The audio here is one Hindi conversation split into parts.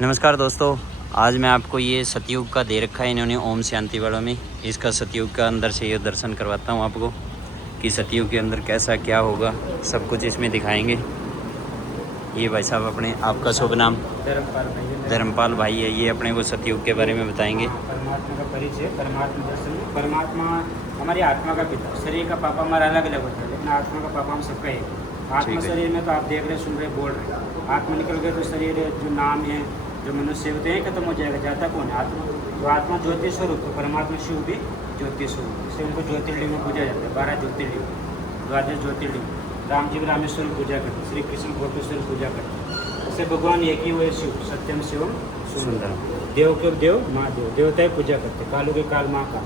नमस्कार दोस्तों, आज मैं आपको ये सतयुग का दे रखा है इन्होंने ओम शांति वालों में। इसका सतयुग का अंदर से ये दर्शन करवाता हूँ आपको कि सतयुग के अंदर कैसा क्या होगा, सब कुछ इसमें दिखाएंगे। ये भाई साहब अपने, आपका शुभ नाम? धर्मपाल भाई है। धर्मपाल भाई है। ये अपने को सतयुग के बारे में बताएंगे। परमात्मा का परिचय, परमात्मा दर्शन। परमात्मा हमारी आत्मा का पिता। शरीर का पापा हमारा अलग अलग होता है, लेकिन आत्मा का पापा हम सबका एक है। आत्मा ठीक है। शरीर में तो आप देख रहे, सुन रहे, बोल रहे। आत्मा निकल गए तो शरीर जो नाम है, जो मनुष्य होते हैं, खत्म हो जाएगा। जाता कौन है? आत्मा। तो आत्मा ज्योति स्वरूप, तो परमात्मा शिव भी ज्योति स्वरूप। इससे उनको ज्योतिर्लिंग में पूजा जाता है। 12 ज्योतिर्लिंग, 12 ज्योतिर्लिंग। राम जी रामेश्वर पूजा करते, श्री कृष्ण कोटेश्वर पूजा करते। जैसे भगवान एक ही हुए शिव, सत्यम शिवम सुंदर। देव के देव, महादेव, देवताएं पूजा करते। कालों के काल माँ का।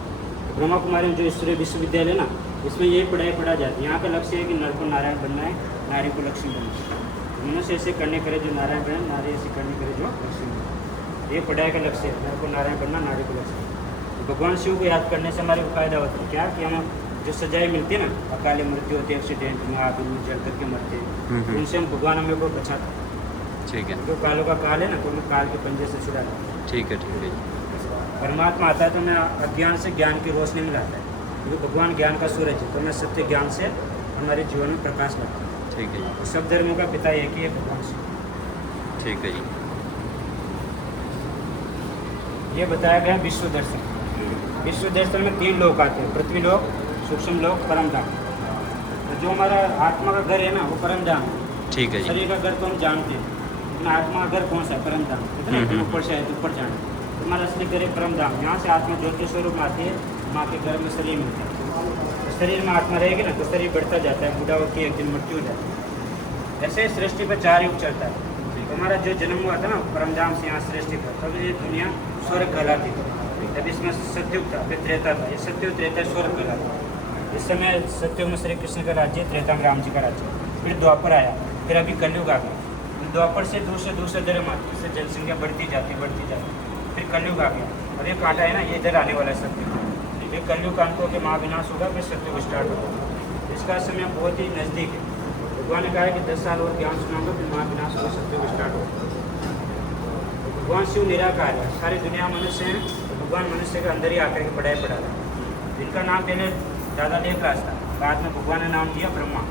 ब्रह्मा कुमारी में जो ईश्वरीय विश्वविद्यालय ना, इसमें ये पढ़ाई पढ़ा जाती है। यहाँ का लक्ष्य है कि नर को नारायण बनना है, नारी को लक्ष्मी बनना है। मनुष्य ऐसे करने करे जो नारायण बने, नारी ऐसे करने करे जो लक्ष्मी बने। ये पढ़ाई का लक्ष्य है, नर को नारायण बनना, नारी को लक्ष्मी। तो भगवान शिव को याद करने से हमारे को फायदा होता है क्या, कि हम जो सजाएं मिलती है ना, अकाली मृत्यु होती है, एक्सीडेंट में, आग में जल करके मरते हैं, उनसे हम भगवान हमें को बचाता है। ठीक है। जो कालों का काल है ना, तो हमें काल के पंजे से छुड़ाता है। ठीक है। ठीक है। परमात्मा आता है तो हमें अज्ञान से ज्ञान की रोशनी में लाता है, क्योंकि भगवान ज्ञान का सूरज है। तो हमें सत्य ज्ञान से हमारे जीवन में प्रकाश लाता है। ठीक है जी। तो सब धर्मों का पिता एक ही है, भगवान शिव। ठीक है जी। ये बताया गया विश्व दर्शन। विश्व दर्शन में 3 लोक आते हैं, पृथ्वी लोक, सूक्ष्म लोक, परम धाम। तो जो हमारा आत्मा का घर है ना, वो परम धाम है। ठीक है जी। शरीर का घर तो हम जानते हैं, लेकिन आत्मा का घर कौन सा है? परम धाम। कितने ऊपर से है तो ऊपर जाना। तो हमारा असली घर है परम धाम। यहाँ से आत्मा ज्योति स्वरूप में आती है, माँ के घर में शरीर मिलता है। तो शरीर में आत्मा रहेगी ना, तो शरीर बढ़ता जाता है, बूढ़ा होकर एक दिन मृत्यु हो जाती है। ऐसे सृष्टि पर 4 युग चलता है। तो हमारा जो जन्म हुआ था ना परम धाम से यहाँ सृष्टि पर, तब ये दुनिया स्वर्ग कहलाती थी। तब इसमें सत्युग था, फिर त्रेता था। ये सत्युग त्रेता स्वर्ग कहलाता। इस समय सत्युग में श्री कृष्ण का राज्य, त्रेता में राम जी का राज्य, फिर द्वापर आया, फिर अभी कलयुग आ गया। द्वापर से दूसरे धर्म आते, इससे जनसंख्या बढ़ती जाती। फिर कलयुग आ गया। और ये कांटा है ना, ये इधर आने वाला है सत्युग। फिर कलयुग का अंत होकर महाविनाश होगा, फिर सत्युग स्टार्ट होगा। इसका समय बहुत ही नज़दीक है। भगवान ने कहा है कि 10 साल और ज्ञान सुनाऊंगा, फिर महाविनाश होगा, सत्युग स्टार्ट होगा। भगवान शिव निराकार है, सारी दुनिया मनुष्य हैं, तो भगवान मनुष्य के अंदर ही आकर के पढ़ाई पढ़ा रहा है। इनका नाम पहले दादा देवराज था, बाद में भगवान ने नाम दिया ब्रह्मा।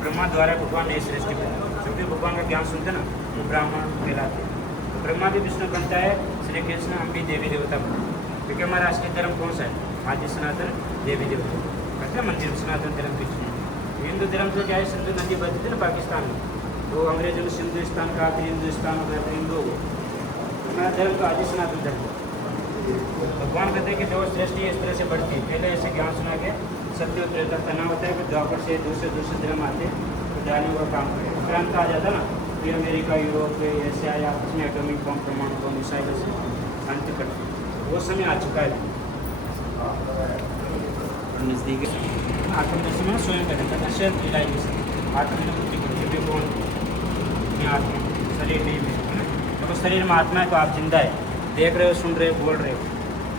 ब्रह्मा द्वारा भगवान ने सृष्टि बनाई। जब भी भगवान का ज्ञान सुनते ना, तो ब्राह्मण कहलाते हैं। तो ब्रह्मा भी विष्णु बनता है, श्री कृष्ण हम भी देवी देवता बनते हैं। क्योंकि हमारा असली धर्म कौन सा है? आदि सनातन देवी देवता कहते हैं मंदिर, सनातन धर्म कृष्ण। हिंदू धर्म तो क्या है, सिंधु नदी बहती थी ना पाकिस्तान में, तो अंग्रेजों ने सिंधुस्तान कहा, फिर हिंदुस्तान हो गया, फिर हिंदू हो गया। हमारा धर्म तो आदि सनातन धर्म। भगवान कहते हैं कि जो सृष्टि इस तरह से बढ़ती है, पहले ऐसे ज्ञान सुना के सत्य त्रेता तना होता है, फिर द्वापर से दूसरे धर्म आते हैं, तो जाने का काम करें। फिर अंत आ जाता ना, फिर अमेरिका, यूरोप, एशिया या आपस में एटॉमिक बम, परमाणु बम, मिसाइल से अंत करते हैं। वो समय आ चुका है, नज़दीक आत्मदर्शन में स्वयं करें। तदर्शन रियलाइजेशन, आत्मनिर्भूति को, ये भी कौन? आत्मा, शरीर नहीं है। तो शरीर में आत्मा है, तो आप जिंदा है, देख रहे हो, सुन रहे हो, बोल रहे हो।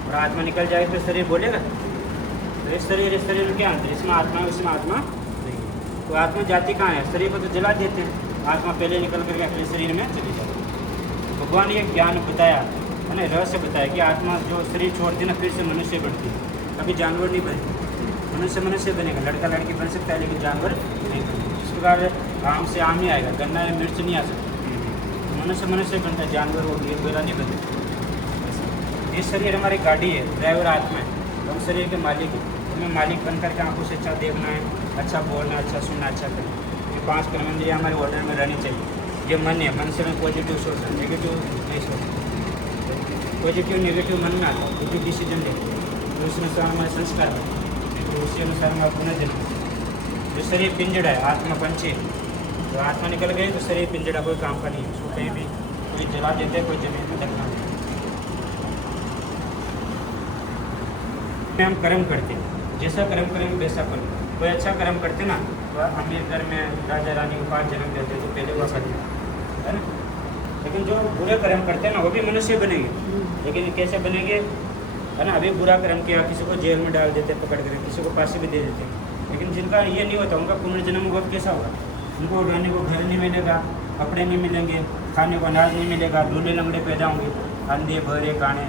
और आत्मा निकल जाएगी तो शरीर बोलेगा। तो इस शरीर में क्या अंतर? इसमें आत्मा है, उसमें आत्मा नहीं। तो आत्मा जाती कहाँ है? शरीर को तो जला देते हैं, आत्मा पहले निकल करके अपने शरीर में चली जाती है। भगवान ने एक ज्ञान बताया, है ना, रहस्य बताया कि आत्मा जो शरीर छोड़ती है ना, फिर से मनुष्य बढ़ती है। कभी जानवर नहीं बनती। मनुष्य बनेगा, लड़का लड़की बन सकता है, लेकिन जानवर नहीं बनता। इस प्रकार आम से आम ही आएगा, गन्ना या मिर्च नहीं आ सकती। मनुष्य बनता है, जानवर हो गया बेला नहीं बनता। ये शरीर हमारी गाड़ी है, ड्राइवर आत्मा है, तो हम शरीर के मालिक हैं। हमें मालिक बन करके आंखों से अच्छा देखना है, अच्छा बोलना, अच्छा सुनना, अच्छा करना। ये 5 कर्मेंद्रियाँ हमारे ऑर्डर में रहनी चाहिए। ये मन है, मन से मैं पॉजिटिव सोचना, नेगेटिव नहीं सोचना। पॉजिटिव नेगेटिव मन में आता है, पॉजिटिव डिसीजन लेते हैं, तो उस अनुसार हमारे संस्कार बनते हैं, तो उसी अनुसार हमारा पुनर्जन्म। जो शरीर पिंजड़ा है, आत्मा पंछी है, तो आत्मा निकल गई तो शरीर पिंजड़ा कोई काम का नहीं है। उसको कहीं भी कोई जला देते हैं, कोई जमीन में दफना देते हैं। हम कर्म करते हैं, जैसा कर्म करेंगे वैसा फल। कोई अच्छा कर्म करते ना, तो अमीर घर में राजा रानी को 5 जन्म देते, तो पहले वो सदी है ना। लेकिन जो बुरे कर्म करते हैं ना, वो भी मनुष्य बनेंगे, लेकिन कैसे बनेंगे, है ना। अभी बुरा कर्म किया, किसी को जेल में डाल देते पकड़ कर, किसी को फांसी भी दे देते। लेकिन जिनका ये नहीं होता, उनका पुनर्जन्म वक्त कैसा होगा? उनको रहने को घर नहीं मिलेगा, कपड़े नहीं मिलेंगे, खाने को अनाज नहीं मिलेगा, लूले लंगड़े पैदा होंगे, अंधे बहरे काने,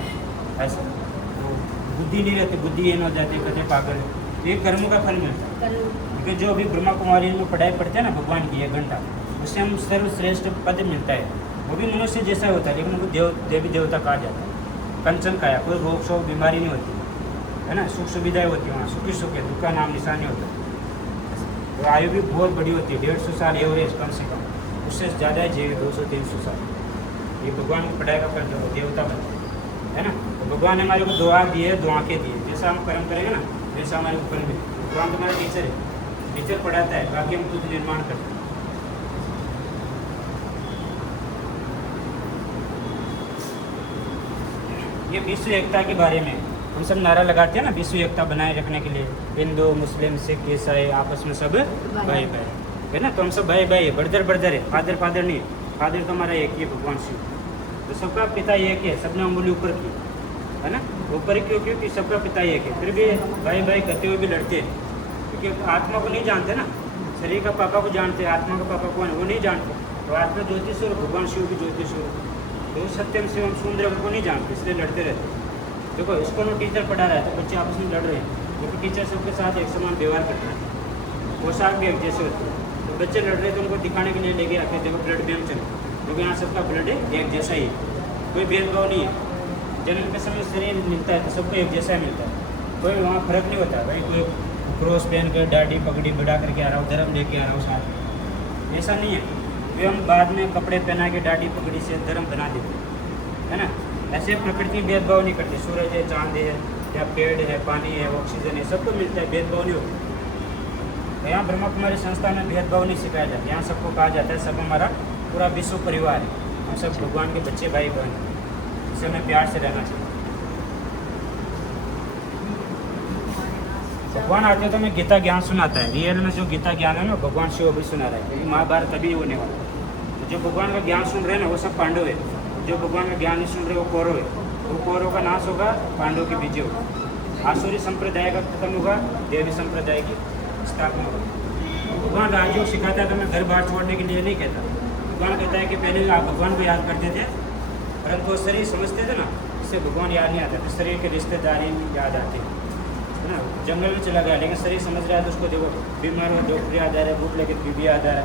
ऐसे तो बुद्धि नहीं रहती, बुद्धिहीन हो जाती, कदे पागल। ये कर्म का फल मिलता है। क्योंकि जो अभी ब्रह्मा कुमारी में पढ़ाई पढ़ते हैं ना भगवान की 1 घंटा, उससे हम सर्वश्रेष्ठ पद मिलता है। वो भी मनुष्य जैसा होता है, लेकिन उनको देवी देवता कहा जाता है। कंचन काया, कोई रोग शोक बीमारी नहीं होती है ना, सुख सुविधाएं होती है वहाँ, सुखी सुख है, दुख का नाम निशान नहीं होता। और आयु भी बहुत बड़ी होती है, 150 साल एवरेज कम से कम, उससे ज़्यादा जीवी 200-300 साल। ये भगवान की पढ़ाई का फल जो देवता बनते है ना। तो भगवान ने हमारे को दुआ दी है, दुआ के दिए, जैसा हम कर्म करेंगे ना वैसा हमारे ऊपर में। भगवान तुम्हारा टीचर है, टीचर पढ़ाता है, बाकी हम खुद निर्माण करते हैं। ये विश्व एकता के बारे में हम सब नारा लगाते हैं ना, विश्व एकता बनाए रखने के लिए, हिंदू मुस्लिम सिख ईसाई आपस में सब भाई भाई है ना। तो हम सब भाई भाई है, ब्रदर है, फादर नहीं है। फादर तो हमारा एक ही है, भगवान शिव। तो सबका पिता एक है, सबने उंगली ऊपर की है ना, ऊपर क्यों? क्योंकि सबका पिता एक है, फिर भी भाई भाई करते हुए भी लड़ते हैं। क्योंकि आत्मा को नहीं जानते ना, शरीर का पापा को जानते हैं, आत्मा का पापा कौन है वो नहीं जानते। तो आत्मा ज्योतिषवर, भगवान शिव भी ज्योतिषवर, तो सत्यम शिवम सुंदरम को नहीं जानते, इसलिए लड़ते रहते। देखो इसको ना टीचर पढ़ा रहा है तो बच्चे आपस में लड़ रहे हैं, क्योंकि टीचर सबके साथ एक समान व्यवहार करते हैं, पोशाक भी एक जैसे होती है। तो बच्चे लड़ रहे तो उनको दिखाने के लिए लेके आते, देखो ब्लड बैंक चले, क्योंकि यहाँ सबका ब्लड है एक जैसा ही है, कोई भेदभाव नहीं है। जन्म के समय शरीर मिलता है तो सबको एक जैसा मिलता है, कोई वहाँ फर्क नहीं होता। भाई कोई क्रॉस पहन कर दाढ़ी पगड़ी बढ़ा करके आ रहा हूँ, धर्म लेके आ रहा हूँ साथ में, ऐसा नहीं है। वे हम बाद में कपड़े पहना के दाढ़ी पगड़ी से धर्म बना देते है ना। ऐसे प्रकृति भेदभाव नहीं करती, सूरज है, चांद है, या पेड़ है, पानी है, ऑक्सीजन है, सबको मिलता है, भेदभाव नहीं होता। यहाँ ब्रह्मा कुमारी संस्था में भेदभाव नहीं सिखाया जाता, यहाँ सबको कहा जाता है सब हमारा पूरा विश्व परिवार है, हम सब भगवान के बच्चे भाई बहन, इससे हमें प्यार से रहना चाहिए। भगवान आते तो हमें गीता ज्ञान सुनाता है, रियल में जो गीता ज्ञान है ना भगवान शिव भी सुना रहा है, क्योंकि महाभारत अभी होने वाला है। तो जो भगवान का ज्ञान सुन रहे हैं ना वो सब पांडव है, जो भगवान का ज्ञान नहीं सुन रहे वो कौरव है। वो कौरव का नाश होगा, पांडव की विजय होगा, आसुरी संप्रदाय का खत्म होगा, देवी संप्रदाय की स्थापना होगी। भगवान राजयोग सिखाता है तो मैं घर बाहर छोड़ने के लिए नहीं कहता। भगवान कहता है कि पहले आप भगवान को याद करते थे, परंतु शरीर समझते थे ना, इससे भगवान याद नहीं आता, तो शरीर के रिश्तेदारी याद आते हैं है ना। जंगल में चला गया लेकिन शरीर समझ रहा है तो उसको देखो बीमार हो डॉक्टर याद आ रहा है, भूख लगे बीबी याद आ रहा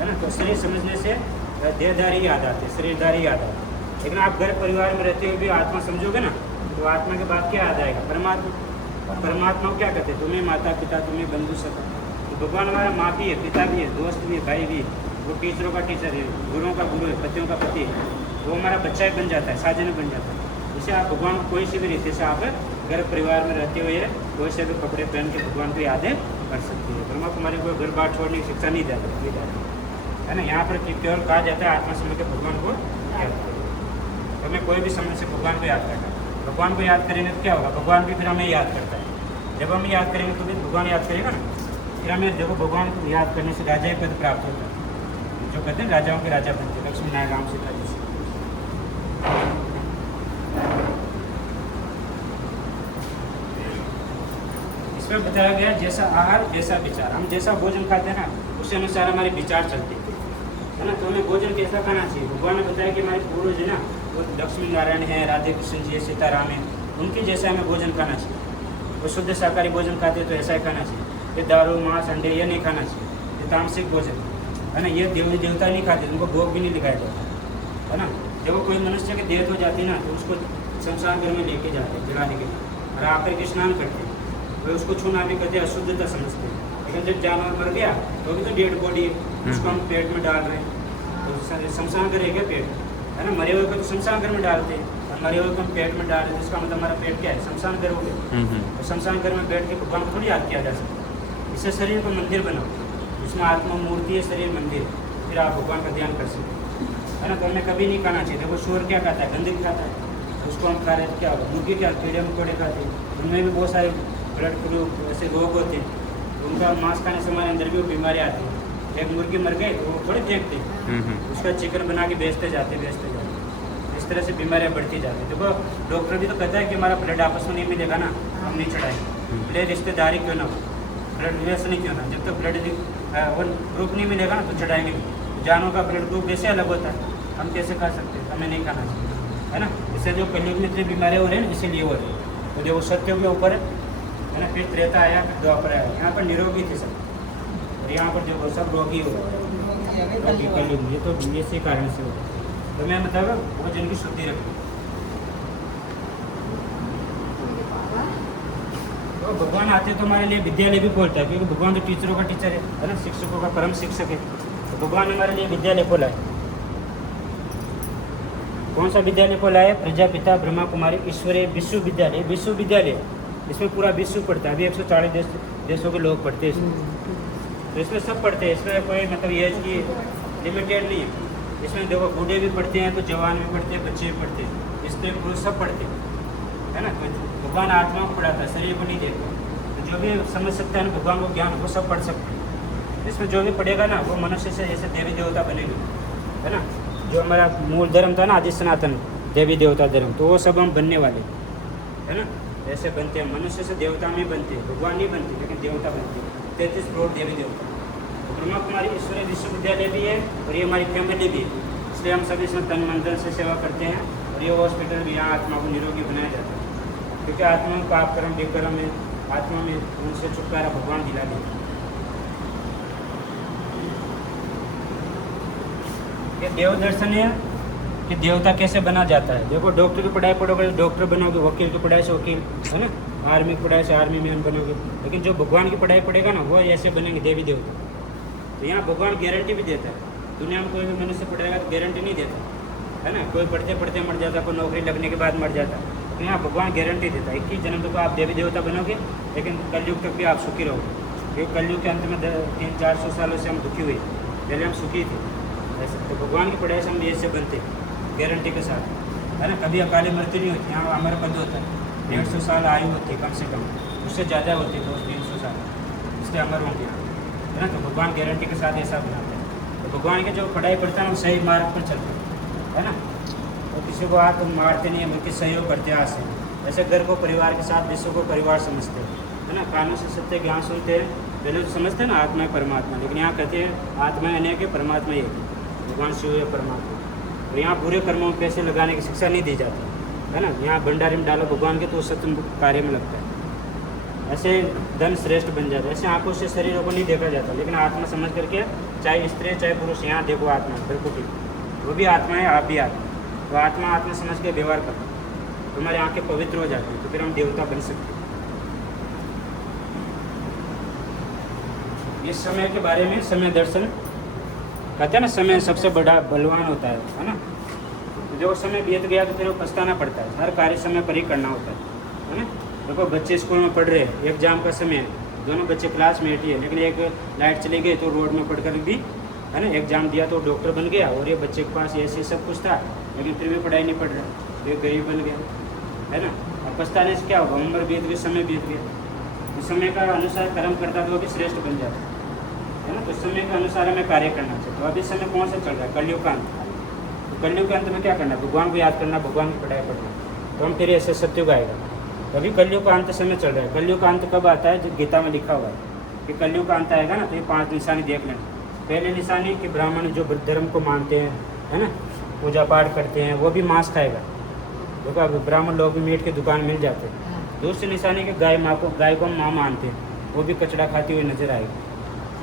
है ना। तो शरीर समझने से देहदारी याद आती है, शरीरदारी याद आती है। लेकिन आप घर परिवार में रहते हुए भी आत्मा समझोगे ना, तो आत्मा के बाद क्या याद आएगा? परमात्मा। परमात्मा को क्या कहते हैं? तुम्हें माता पिता, तुम्हें बंधु सखा। तो भगवान हमारा माँ भी है, पिता भी है, दोस्त भी है, भाई भी है, वो टीचरों का टीचर है, गुरुओं का गुरु है, पतियों का पति है, वो हमारा बच्चा ही बन जाता है, साजन बन जाता है। जैसे आप भगवान को कोई सी भी रीति से आप घर परिवार में रहते हुए कोई से भी कपड़े पहन के भगवान को यादें कर सकती है। ब्रह्मा कुमारी को घर बार छोड़ने की शिक्षा नहीं देती है ना। यहाँ पर केवल कहा जाता है आत्मा समय के भगवान को याद करें। तो हमें कोई भी समय से भगवान को याद करना है। भगवान को याद करेंगे तो क्या होगा? भगवान भी फिर हमें याद करता है। जब हम याद करेंगे तो भी भगवान याद करेगा ना। फिर हमें देखो भगवान को याद करने से राजा पद प्राप्त होता है, जो कहते हैं राजाओं के राजा बनते, लक्ष्मी नारायण राम सीता जी से। इसमें बताया गया जैसा आहार जैसा विचार। हम जैसा भोजन खाते हैं ना उसी अनुसार हमारे विचार चलते है ना। तो हमें भोजन कैसा खाना चाहिए? भगवान ने बताया कि हमारे पूर्वज है ना, वो लक्ष्मी नारायण है, राधे कृष्ण जी है, सीताराम है, उनके जैसा हमें भोजन खाना चाहिए। वो शुद्ध शाकाहारी भोजन खाते हैं तो ऐसा ही खाना चाहिए। ये दारू मांस अंडे ये नहीं खाना चाहिए, ये तामसिक भोजन है ना। ये देवी देवता नहीं खाते, उनको भोग भी नहीं दिखाया जाता है ना। जब कोई मनुष्य की देह हो जाती है ना तो उसको शमशान घर में लेके जाते हैं जलाने के लिए, और आकर के स्नान करते हैं। वे उसको छूना भी कहते हैं, अशुद्धता समझते हैं। लेकिन जब जानवर मर गया तो भी तो डेड बॉडी है, उसको हम पेट में डाल रहे हैं, तो शमशान घर है क्या पेट है ना। मरे हुए को तो शमशान घर में डालते हैं, और मरे हुए को हम पेट में डाल रहे हैं, जिसका मतलब हमारा पेट क्या है? शमशान घर हो गया। तो शमशान घर में बैठ के भगवान को थोड़ी याद किया जा सकता। इससे शरीर को मंदिर बनाओ, जिसमें आत्मा मूर्ति है, शरीर मंदिर, फिर आप भगवान का ध्यान कर सकते है ना। तो हमें कभी नहीं खाना चाहिए। देखो शोर क्या खाता है? गंदगी खाता है, तो उसको हम खा रहे हैं, क्या होगा? मुर्गी क्या कीड़े मकोड़े खाते हैं, उनमें भी बहुत सारे ब्लड फ्लू ऐसे रोग होते हैं, तो उनका मांस खाने से हमारे अंदर भी वो बीमारियाँ आती हैं। एक मुर्गी मर गई तो वो थोड़ी फेंकते, उसका चिकन बना के बेचते जाते। इस तरह से बीमारियाँ बढ़ती जाती हैं। देखो डॉक्टर भी तो कहता है कि हमारा ब्लड आपस में नहीं मिलेगा ना, हम नहीं चढ़ाएंगे। ब्लड रिश्तेदारी क्यों ना हो, ब्लड रिलेशन नहीं क्यों ना, जब तक ब्लड वो ग्रुप नहीं मिलेगा ना तो चढ़ाएंगे। जानवर का ब्लड ग्रुप वैसे अलग होता है, हम कैसे खा सकते हैं? हमें नहीं खाना चाहिए, है ना। इससे जो कलयुग में इतनी बीमारियाँ हो रही हैं इसीलिए हो रही है। तो जो सत्यों के ऊपर है ना, फिर त्रेता आया, फिर द्वापर आया। यहाँ पर निरोगी थे सब, और यहाँ पर जो सब रोगी हो रोगी कलयुग में। तो इसी कारण से हो। तो मैं मतलब भोजन की शुद्धि रखूँ। तो भगवान आते तो हमारे लिए विद्यालय भी खोलता है, क्योंकि भगवान तो टीचरों का टीचर है ना, शिक्षकों का परम शिक्षक है। तो भगवान ने हमारे लिए विद्यालय खोला है। कौन सा विद्यालय खोला है? प्रजापिता ब्रह्मा कुमारी ईश्वरीय विश्वविद्यालय। विश्वविद्यालय इसमें पूरा विश्व पढ़ता है। अभी 140 देशों के लोग पढ़ते हैं इसमें। तो इसमें सब पढ़ते हैं। इसमें कोई मतलब ये की लिमिटेड नहीं है। इसमें देखो बूढ़े भी पढ़ते हैं, तो जवान भी पढ़ते हैं, बच्चे भी पढ़ते हैं, स्त्री पुरुष सब पढ़ते हैं, है ना। तो भगवान आत्मा को पढ़ाता है, शरीर को नहीं देखता। तो जो भी समझ सकता है ना भगवान को ज्ञान, वो सब पढ़ सकते हैं। इसमें जो भी पढ़ेगा ना वो मनुष्य से जैसे देवी देवता बनेंगे, है ना। जो हमारा मूल धर्म था ना आदि सनातन देवी देवता धर्म, तो वो सब हम बनने वाले, है ना। ऐसे बनते हैं, मनुष्य से देवता में बनते हैं, भगवान नहीं बनते लेकिन देवता बनते हैं। 33 करोड़ देवी देवता। तो ब्रह्मा कुमारी ईश्वरीय विश्वविद्यालय भी है, और ये हमारी फैमिली भी है। इसलिए हम सभी इसमें तन मन धन से सेवा करते हैं। और ये हॉस्पिटल भी यहाँ आत्मा को निरोगी बनाया जाता है, क्योंकि आत्मा में पाप कर्म विकर्म में आत्मा में उनसे छुटकारा भगवान दिला देते। ये देव दर्शन है कि देवता कैसे बना जाता है। देखो डॉक्टर की पढ़ाई पढ़ोगे तो डॉक्टर बनोगे, वकील की पढ़ाई से वकील, है ना, आर्मी की पढ़ाई से आर्मी मैन बनोगे। लेकिन जो भगवान की पढ़ाई पढ़ेगा ना वो ऐसे बनेंगे देवी देवता। तो यहाँ भगवान गारंटी भी देता है। दुनिया में कोई भी मनुष्य पढ़ेगा तो गारंटी नहीं देता, है ना। कोई पढ़ते पढ़ते मर जाता, कोई नौकरी लगने के बाद मर जाता। तो यहाँ भगवान गारंटी देता है 21 जन्म तक आप देवी देवता बनोगे, लेकिन कलयुग तक भी आप सुखी रहोगे। क्योंकि कलयुग के अंत में 300-400 सालों से हम दुखी हुए, पहले हम सुखी थे ऐसे। तो भगवान की पढ़ाई से हम ऐसे बनते गारंटी के साथ, है ना। कभी अकाली मृत्यु नहीं होती। यहाँ अमर पद होता है, 150 साल आयु होती है कम से कम, उससे ज़्यादा होती है 200-300 साल, इसलिए अमर होंगे, है ना। तो भगवान गारंटी के साथ ऐसा बनाते हैं। तो भगवान के जो पढ़ाई पढ़ता है वो सही मार्ग पर चलते है ना। तो किसी को हाथ मारते नहीं है, बल्कि सहयोग करते हैं। आज से ऐसे घर को परिवार के साथ, विश्व को परिवार समझते हैं, है ना। कानों से सत्य ज्ञान सुनते हैं। पहले तो समझते हैं ना आत्मा है परमात्मा, लेकिन यहाँ कहते हैं आत्मा अनेक है, परमात्मा एक है, भगवान शिव है परमात्मा। और यहाँ बुरे कर्मों में पैसे लगाने की शिक्षा नहीं दी जाती, है ना। यहाँ भंडारे में डालो भगवान के तो सत्य कार्य में लगता है। ऐसे धन श्रेष्ठ बन जाता है। ऐसे आंखों से शरीरों को नहीं देखा जाता, लेकिन आत्मा समझ करके, चाहे स्त्री चाहे पुरुष, यहाँ देखो आत्मा बिल्कुल ठीक, वो भी आत्मा है, आप भी आत्मा। तो आत्मा समझ के व्यवहार करता है, तुम्हारी आंखें पवित्र हो जाती है, तो फिर हम देवता बन सकते हैं। इस समय के बारे में समय दर्शन कहते हैं ना, समय सबसे बड़ा बलवान होता है ना। तो जो समय बीत गया तो फिर वो पछताना पड़ता है। हर कार्य समय पर ही करना होता है ना। देखो बच्चे स्कूल में पढ़ रहे हैं, एग्जाम का समय है, दोनों बच्चे क्लास में ही है, लेकिन एक लाइट चली गई तो रोड में पढ़कर भी, है ना, एग्जाम दिया तो डॉक्टर बन गया, और ये बच्चे के पास ऐसे सब कुछ था, लेकिन फिर भी पढ़ाई नहीं पढ़ रहा, ये गरीब बन गया, है ना। अब पछताने से क्या होगा? उम्र बीत गई, समय बीत गया। तो समय का अनुसार कर्म करता तो वो भी श्रेष्ठ बन जाता है ना। तो समय के अनुसार हमें कार्य करना चाहिए। तो अभी समय कौन सा चल रहा है? कलयुग का अंत। तो कलयुग के अंत में क्या करना? भगवान को याद करना, भगवान की पढ़ाई पढ़ना, तो हम फिर ऐसे सत्युग आएगा। तो अभी कलयुग का अंत समय चल रहा है। कलयुग का अंत कब आता है? जो गीता में लिखा हुआ है कि कलयुग का अंत आएगा ना, तो ये 5 निशानी देख लेना। पहले निशानी कि ब्राह्मण जो धर्म को मानते हैं, है ना, पूजा पाठ करते हैं, वो भी मांस खाएगा। देखो अब ब्राह्मण लोग भी मीट की दुकान मिल जाते हैं। दूसरी निशानी कि गाय को माँ मानते हैं, वो भी कचड़ा खाती हुई नजर आएगी।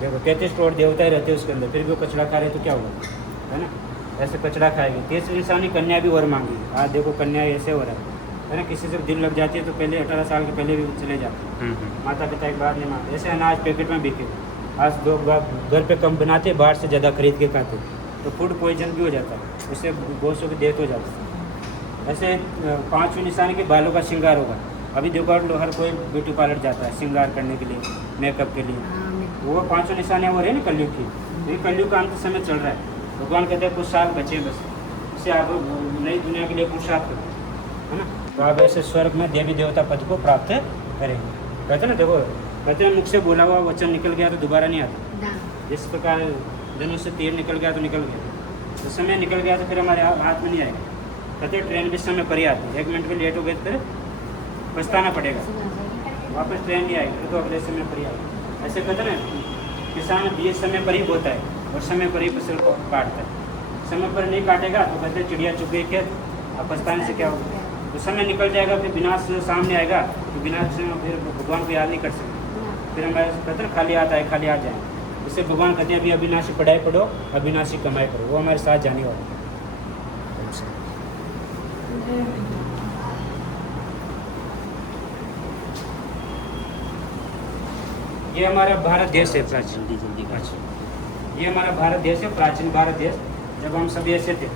देखो 33 करोड़ देवता ही रहते हैं उसके अंदर, फिर भी वो कचड़ा खा रहे तो क्या होगा, है ना। ऐसे कचड़ा खाएगी। तीसरी निशानी कन्या भी वर मांगी। आज देखो कन्या ऐसे हो रहा है ना। किसी से दिल लग जाती है तो पहले 18 साल के पहले भी चले जाते हैं। माता पिता की बात नहीं मानते। ऐसे अनाज पैकेट में बिके। आज लोग घर पे कम बनाते, बाहर से ज़्यादा खरीद के खाते, तो फूड पॉइजन भी हो जाता है, उससे गोशों की डेथ हो जाती है। ऐसे 5वीं निशानी के बालों का श्रृंगार होगा। अभी देखो हर कोई ब्यूटी पार्लर जाता है श्रृंगार करने के लिए, मेकअप के लिए। वो 5 निशानियाँ हो रही है ना कलयुग की। तो ये कलयुग का अंत समय चल रहा है। भगवान कहते हैं कुछ साल बचे बस, इससे आप नई दुनिया के लिए पुरुषार्थ करो, है ना। तो आप ऐसे स्वर्ग में देवी देवता पद को प्राप्त करेंगे। कहते ना, देखो कहते हैं मुख से बोला हुआ वचन निकल गया तो दोबारा नहीं आता। जिस प्रकार धनुष से तीर निकल गया तो निकल गया, तो समय निकल गया तो फिर हमारे हाथ में नहीं आएगा। कहते ट्रेन भी समय पर ही आती है, 1 मिनट भी लेट हो गए तो फिर पछताना पड़ेगा, वापस ट्रेन नहीं आएगी, तो अगले समय पर ही आएगी। ऐसे कहते ना, किसान बीज समय पर ही बोता है और समय पर ही फसल को काटता है। समय पर नहीं काटेगा तो कहते चिड़िया चुग गई खेत, अब पछताने से क्या होगा। तो समय निकल जाएगा, फिर विनाश सामने आएगा, तो विनाश में फिर भगवान को याद नहीं कर सकते। फिर हमारे कहते ना खाली हाथ आए खाली हाथ जाए। इससे भगवान कहते हैं अभी अविनाशी पढ़ाई पढ़ो, अविनाशी कमाई करो, वो हमारे साथ जाने वाला है। ये हमारा भारत देश है प्राचीन, ये हमारा भारत देश है, प्राचीन भारत देश। जब हम सभी ऐसे थे,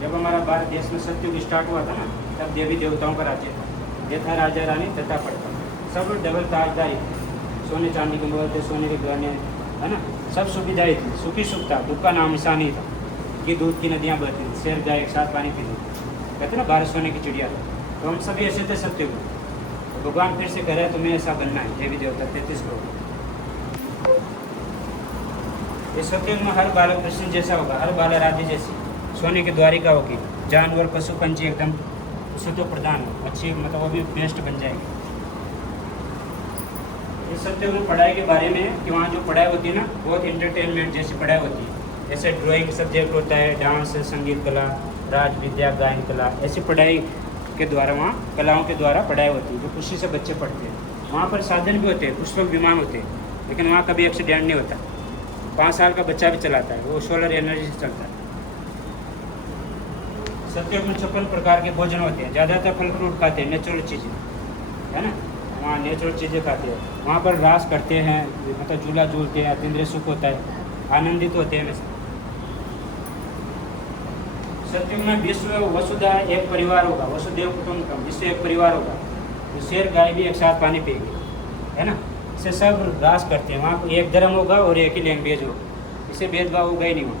जब हमारा भारत देश में सत्ययुग स्टार्ट हुआ था ना, तब देवी देवताओं का राज्य था। ये था राजा रानी तथा प्रजा, सब डबल ताजदारी थे, सोने चांदी के महल थे, सोने के गहने, है ना, सब सुविधाएं थी, सुखी सुख था, दुख का नाम निशान ही था। कि दूध की नदियाँ बहती थी, शेर गाय एक साथ पानी पीती, कहते ना भारत सोने की चिड़िया था। तो हम सभी ऐसे थे सत्ययुग में। तो भगवान फिर से कह रहे हैं तुम्हें ऐसा बनना है, देवी देवता 33 करोड़। इस सत्ययुग में हर बालक कृष्ण जैसा होगा, हर बाला राधे जैसी, सोने की द्वारिका होगी, जानवर पशु पंछी एकदम सुतो प्रधान हो, अच्छी मतलब वो भी बेस्ट बन जाएगी। इस सत्ययुग में पढ़ाई के बारे में कि वहाँ जो पढ़ाई होती है ना, बहुत इंटरटेनमेंट जैसी पढ़ाई होती है। जैसे ड्राइंग सब्जेक्ट होता है, डांस, संगीत कला, राज विद्या, गायन कला, ऐसी पढ़ाई के द्वारा वहाँ कलाओं के द्वारा पढ़ाई होती है, जो खुशी से बच्चे पढ़ते हैं। वहाँ पर साधन भी होते हैं, पुष्पक विमान होते हैं, लेकिन वहाँ कभी एक्सीडेंट नहीं होता। 5 साल का बच्चा भी चलाता है, वो सोलर एनर्जी से चलता है। सत्ययुग में 56 प्रकार के भोजन होते हैं, ज़्यादातर फल फ्रूट खाते हैं, नेचुरल चीज़ें, है ना, वहाँ नेचुरल चीज़ें खाते हैं। वहाँ पर रास करते हैं, मतलब झूला झूलते हैं, अतीन्द्रिय सुख होता है, आनंदित होते हैं हमेशा। सत्ययुग में विश्व वसुधा एक परिवार होगा, वसुदेव कुटुंबकम, विश्व एक परिवार होगा। तो शेर गाय भी एक साथ पानी पिएगी, है ना, इससे सब रास करते हैं। वहाँ एक धर्म होगा और एक ही लैंग्वेज होगा, इससे भेदभाव होगा ही नहीं होगा।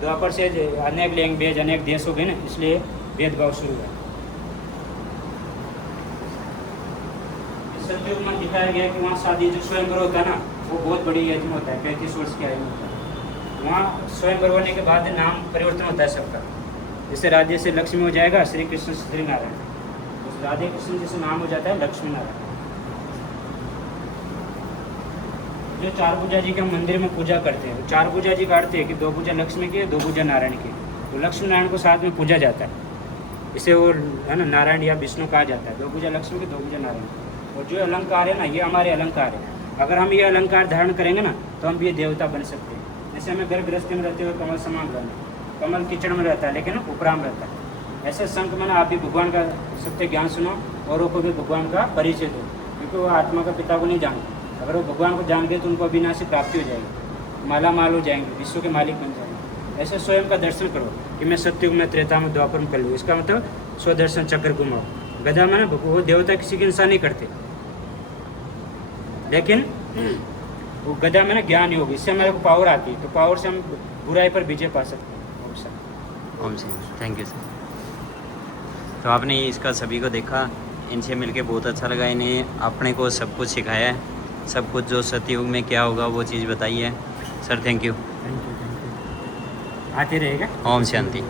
द्वापर से अनेक लैंग्वेज, अनेक देश हो गए ना, इसलिए भेदभाव शुरू हुआ। सत्ययुग में दिखाया गया कि वहाँ शादी जो स्वयंवर होता है ना, वो बहुत बड़ी एज में होता है, 35 वर्ष की आयु में होता है। वहाँ स्वयंवर होने के बाद नाम परिवर्तन होता है सबका। जैसे राधे से लक्ष्मी हो जाएगा, श्री कृष्ण से श्री नारायण, तो राधे कृष्ण जैसे नाम हो जाता है लक्ष्मी नारायण। जो 4 भुजा जी के हम मंदिर में पूजा करते हैं, 4 भुजा जी काटते हैं कि 2 भुजा लक्ष्मी की है, 2 भुजा नारायण की। तो लक्ष्मी नारायण को साथ में पूजा जाता है, इसे वो है ना नारायण या विष्णु कहा जाता है। 2 भुजा लक्ष्मी की, 2 भुजा नारायण। और जो अलंकार है ना, ये हमारे अलंकार है। अगर हम ये अलंकार धारण करेंगे ना, तो हम भी ये देवता बन सकते हैं। जैसे हमें घर गृहस्थी में रहते हुए कमल समान रहना, कमल कीचड़ में रहता है लेकिन उपराम रहता है। ऐसे संत मन आप भी भगवान का सत्य ज्ञान सुनो, औरों को भी भगवान का परिचय दो, क्योंकि वो आत्मा का पिता को नहीं जानते। अगर वो भगवान को जान गए तो उनको अविनाशी प्राप्ति हो जाएगी, माला माल हो जाएंगे, विश्व के मालिक बन जाएंगे। ऐसे स्वयं का दर्शन करो कि मैं सत्ययुग में, त्रेता में, द्वापर में कर लूँ। इसका मतलब स्वदर्शन चक्र घुमाओ। गधा में ना वो देवता किसी की इंसान नहीं करते, लेकिन वो गधा में ना ज्ञान योग, इससे हमारे को पावर आती है, तो पावर से हम बुराई पर विजय पा सकते हैं। ओम सर, थैंक यू सर। तो आपने इसका सभी को देखा, इनसे मिलके बहुत अच्छा लगा। इन्हें अपने को सब कुछ सिखाया है, सब कुछ जो सत्ययुग में क्या होगा वो चीज़ बताई है। Sir thank you. आते रहेगा। ओम शांति।